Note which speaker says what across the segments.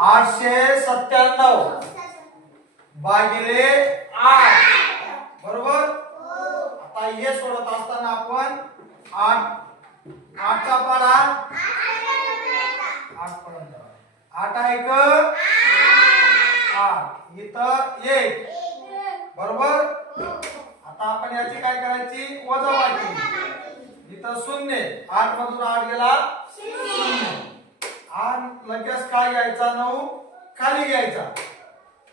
Speaker 1: आठशे सत्त्याण्णव. भागिले आठ. बरोबर? आता हे सोडत असताना आपण आठ आठचा पाडा. आठ पर्यंत आठ आहे क? आठ. इथं एक. बरोबर? आता आपण याची काय करायची? वजाबाकी. इथं शून्य. आठ मधून आठ गेला? शून्य. हा लगेच काय घ्यायचा? नऊ. खाली घ्यायचा.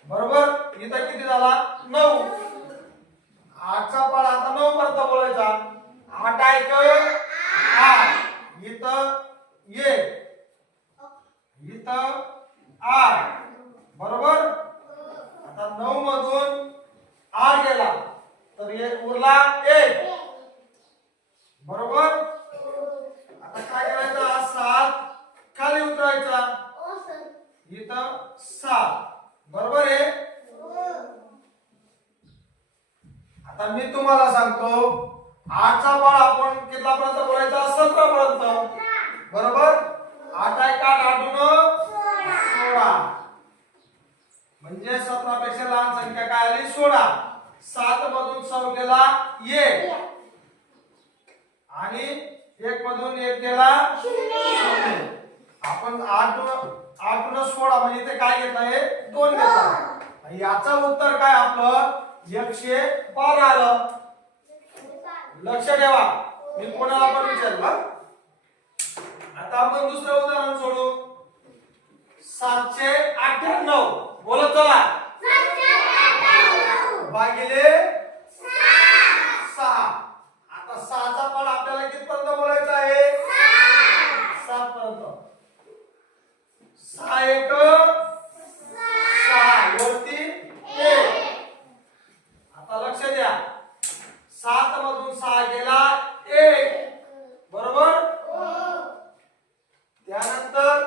Speaker 1: बरोबर? इथं किती झाला? नऊ. आठचा पाळा आता नऊ पर्यंत बोलायचा. आठ आहे आठ. इथं ये. इथं आठ. बरोबर? आता नऊ मधून आठ गेला. तर एक उरला एक. बरोबर आता काय करायचं हा सात उतरायचा इथं सात. बरोबर आहे? आता मी तुम्हाला सांगतो आठचा पाड आपण कितला पर्यंत बोलायचा? सतरा पर्यंत बरोबर? आठ आहे का आठून सोळा. म्हणजे सतरा पेक्षा लहान संख्या काय आली? सोळा. सात मधून सौ गेला एक. आणि एक मधून एक गेला शून्य. आपण आठ आठून सोळा म्हणजे इथे काय घेत आहे दोन घेत आहे याचं उत्तर काय आपलं? एकशे बारा आलं. लक्ष ठेवा. मी कोणाला पण विचारलं आता आपण दुसरं उदाहरण सोडू. सातशे अठ्ठ्याण्णव. बोलत चला भागिले सहा आता सहाचा पण आपल्याला कितपर्यंत बोलायचं आहे सात पर्यंत सहा एक सहा वरती एक आता लक्ष द्या. सात मधून सहा गेला एक. बरोबर? त्यानंतर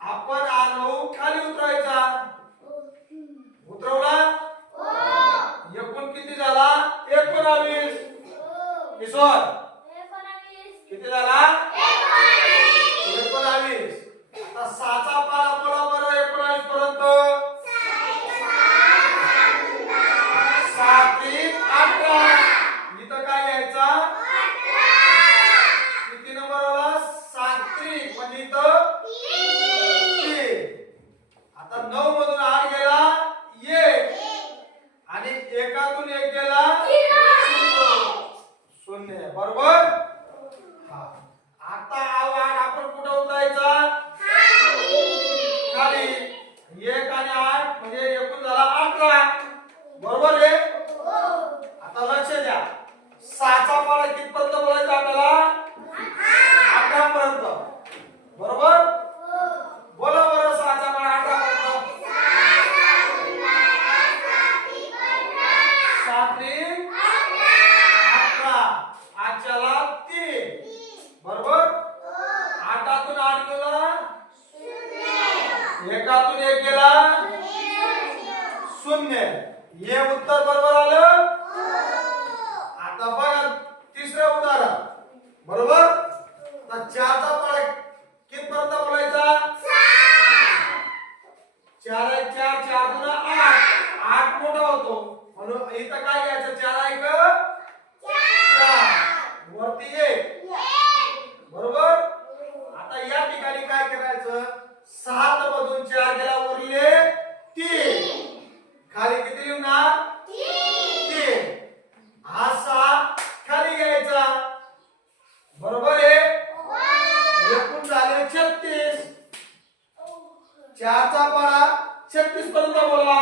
Speaker 1: आपण आलो खाली उतरायचा. उतरवला? एकूण किती झाला? एकोणावीस. किशोर किती झाला एकोणावीस आता सहाचा पारा बोला बरं एकोणावीस पर्यंत सात तीन अठरा इथं काय घ्यायचा किती नंबर आला सात त्रिक म्हणजे इथं तीन. आता नऊ मधून आठ गेला एक आणि एकातून एक गेला शून्य बरोबर हा. आता हा वाढ आपण कुठं उतरायचा खाली एक आणि आठ म्हणजे एकूण झाला अकरा बरोबर आहे आता लक्ष द्या सहाचा पाला कितपर्यंत बोलायचा आपल्याला? अकरा पर्यंत. बरोबर? बोला बरं सहाचा पाला अकरा पर्यंत. सात त्रिक अकरा आजच्याला तीन. बरोबर? आठातून आठ गेला एकातून एक गेला शून्य. हे उत्तर बरोबर आलं आता बघा तिसरं उदाहरण बरोबर आता चारचा पाढा कितपर्यंत बोलायचा चार एक चार चार दुना आठ. आठ मोठा होतो. म्हणून इथं काय घ्यायचं? चार एक चार. वरती एक बरोबर आता या ठिकाणी काय करायचं सात मधून चार गेला उरले तीन खाली किती लिहणार तीन हा सहा खाली घ्यायचा बरोबर आहे एकूण झाले छत्तीस चारचा पाडा छत्तीस पर्यंत बोला.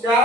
Speaker 1: Ciao.